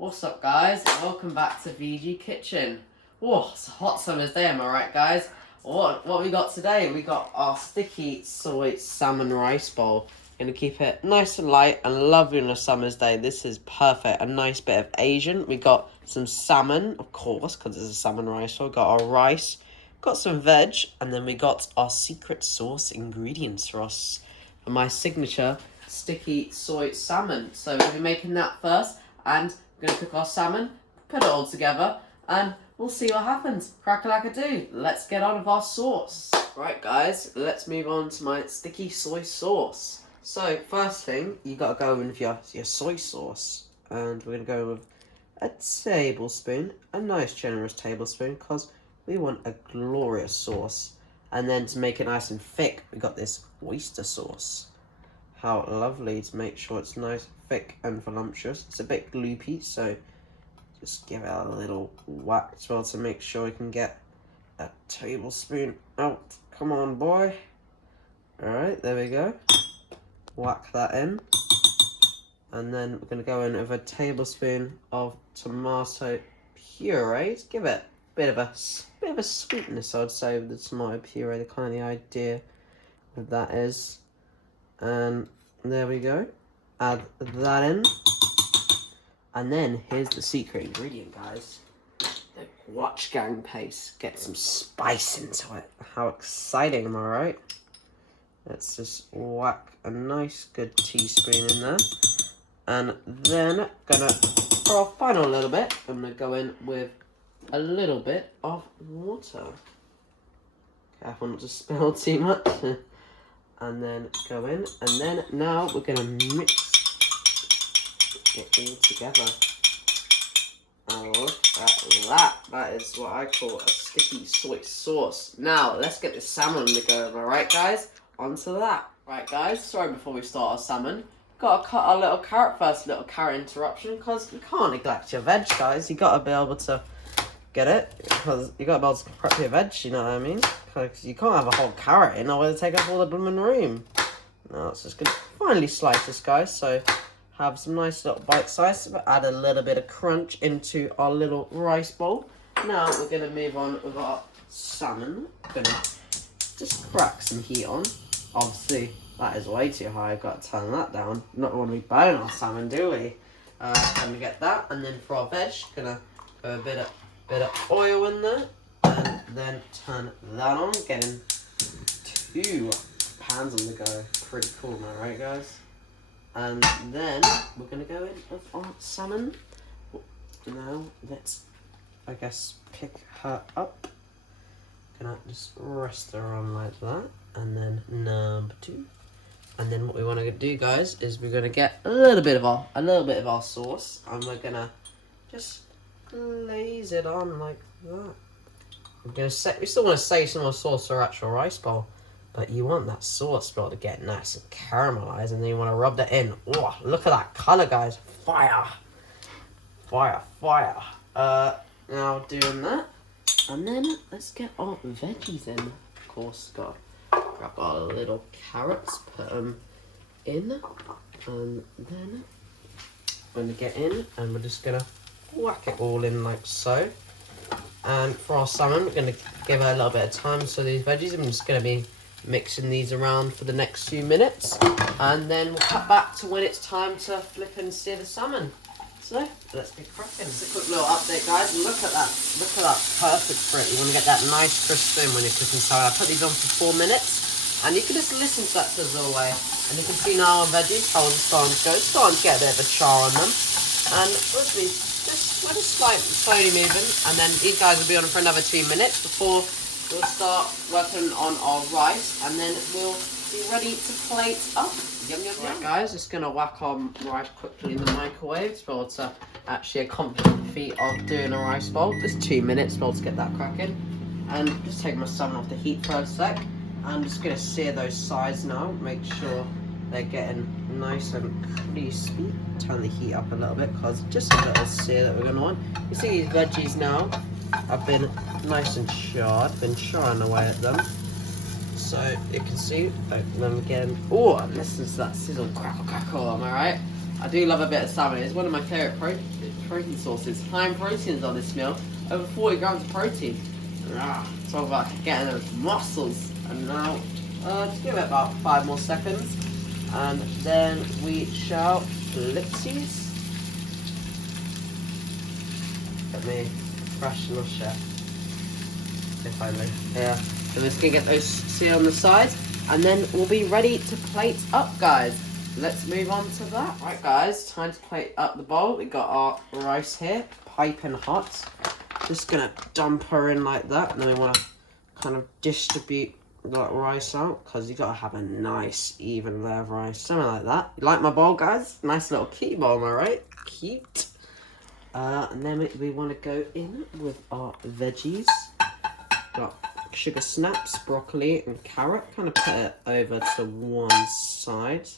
What's up, guys? Welcome back to VGKitchen. Whoa, it's a hot summer's day, am I right, guys? What we got today? We got our sticky soy salmon rice bowl. Gonna keep it nice and light and lovely on a summer's day. This is perfect. A nice bit of Asian. We got some salmon, of course, because it's a salmon rice bowl. We got our rice, got some veg, and then we got our secret sauce ingredients for for my signature sticky soy salmon. So we're gonna be making that first, and we're going to cook our salmon, put it all together, and we'll see what happens. Crack-a-lack-a-do. Let's get on with our sauce. Right, guys, let's move on to my sticky soy sauce. So, first thing, you got to go in with your soy sauce. And we're going to go with a tablespoon, a nice generous tablespoon, because we want a glorious sauce. And then to make it nice and thick, we got this oyster sauce. How lovely, to make sure it's nice, thick and voluptuous. It's a bit gloopy, so just give it a little whack as well to make sure we can get a tablespoon out. Come on, boy. Alright, there we go. Whack that in. And then we're going to go in with a tablespoon of tomato puree. Give it a bit of a sweetness, I'd say, with the tomato puree. The kind of the idea of that is. And there we go. Add that in. And then here's the secret ingredient, guys. The Watch Gang paste. Get some spice into it. How exciting, am I right? Let's just whack a nice good teaspoon in there. And then gonna, for our final little bit, I'm gonna go in with a little bit of water. Careful not to spill too much. And then go in, and then now we're going to mix it all together. And look at that. That is what I call a sticky soy sauce. Now, let's get the salmon on the go, am I right, guys? On to that. Right, guys, sorry before we start our salmon. Got to cut our little carrot first, little carrot interruption, because you can't neglect your veg, guys. You got to be able to get it, because you got to be able to prep your veg, you know what I mean? Because you can't have a whole carrot in, or it'll take up all the blooming room. Now it's just gonna finely slice this, guys, so have some nice little bite size, but add a little bit of crunch into our little rice bowl. Now we're gonna move on with our salmon. Gonna just crack some heat on. Obviously, that is way too high, I've got to turn that down. Not want to be burning our salmon, do we? And we get that, and then for our veg, gonna go a bit of oil in there. And then turn that on, getting 2 pans on the go. Pretty cool, am I right, guys? And then we're going to go in with our salmon. Now, let's, I guess, pick her up. Gonna just rest her on like that. And then number 2. And then what we want to do, guys, is we're going to get a little bit of our sauce, and we're going to just glaze it on like that. We still want to save some more sauce for our actual rice bowl, but you want that sauce bowl to get nice and caramelized, and then you want to rub that in. Oh, look at that color, guys! Fire, fire, fire! Now doing that, and then let's get our veggies in. Of course, got to grab our little carrots, put them in, and then we're gonna get in, and we're just gonna whack it all in like so. And for our salmon, we're going to give it a little bit of time. So these veggies, I'm just going to be mixing these around for the next few minutes. And then we'll cut back to when it's time to flip and sear the salmon. So, let's get cracking. Just a quick little update, guys. Look at that. Look at that perfect fruit. You want to get that nice crisp in when you're cooking salmon. I put these on for 4 minutes. And you can just listen to that sizzle away. And you can see now on veggies how it's starting to go. It's starting to get a bit of a char on them. And obviously, we're just slowly moving, and then these guys will be on for another 2 minutes before we'll start working on our rice, and then we'll be ready to plate up. Yum, yum, yum. Right, guys, just going to whack our rice quickly in the microwave to be able to actually accomplish the feat of doing a rice bowl. Just 2 minutes to be able to get that cracking. And just take my salmon off the heat for a sec. I'm just going to sear those sides now, make sure they're getting nice and crispy. Turn the heat up a little bit, because just a little sear that we're going to want. You see these veggies now have been nice and charred, been charring away at them. So you can see them again. Oh, listen to that sizzle, crackle, crackle, am I right? I do love a bit of salmon. It's one of my favourite protein sources. High in proteins on this meal. Over 40 grams of protein. Talk about getting those muscles. And now, just give it about 5 more seconds. And then we shall flipsies. Let me professional chef. If I may. Yeah. So we're just going to get those sealed on the sides. And then we'll be ready to plate up, guys. Let's move on to that. Right, guys, time to plate up the bowl. We got our rice here, piping hot. Just gonna dump her in like that, and then we want to kind of distribute that rice out, because you gotta have a nice even layer of rice, something like that. You like my bowl, guys? Nice little cute bowl, am I right? Cute. And then we want to go in with our veggies. Got sugar snaps, broccoli, and carrot. Kind of put it over to one side.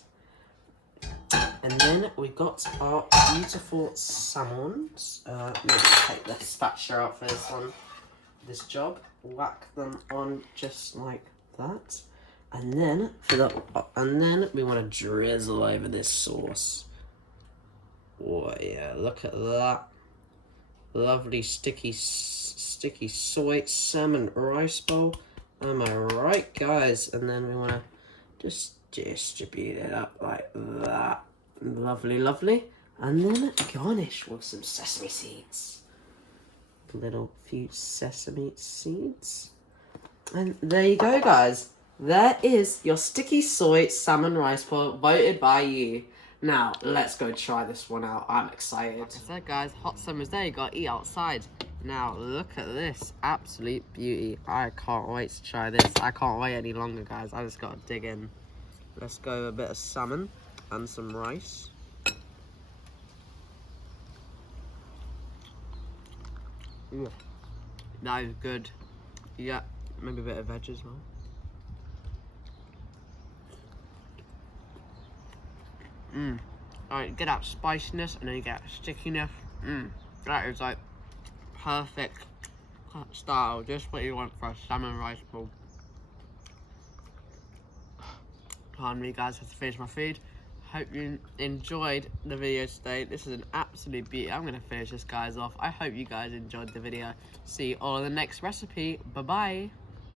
And then we've got our beautiful salmons. Let's take the spatula out for this job. Whack them on just like that. And then we want to drizzle over this sauce. Oh yeah, look at that. Lovely sticky soy salmon rice bowl. Am I right, guys? And then we want to just distribute it up like that. Lovely, lovely. And then garnish with some sesame seeds. Little few sesame seeds. And there you go, guys. There is your sticky soy salmon rice bowl, voted by you. Now, let's go try this one out. I'm excited. Like I said, guys, hot summer's day. You gotta eat outside. Now, look at this. Absolute beauty. I can't wait to try this. I can't wait any longer, guys. I just gotta dig in. Let's go a bit of salmon and some rice. Ooh, that is good. Yeah, maybe a bit of veg as well. Alright, get that spiciness and then you get stickiness. That is like perfect style. Just what you want for a salmon rice bowl. Pardon me, guys, I have to finish my food. Hope you enjoyed the video today. This is an absolute beauty. I'm going to finish this, guys, off. I hope you guys enjoyed the video. See you all in the next recipe. Bye-bye.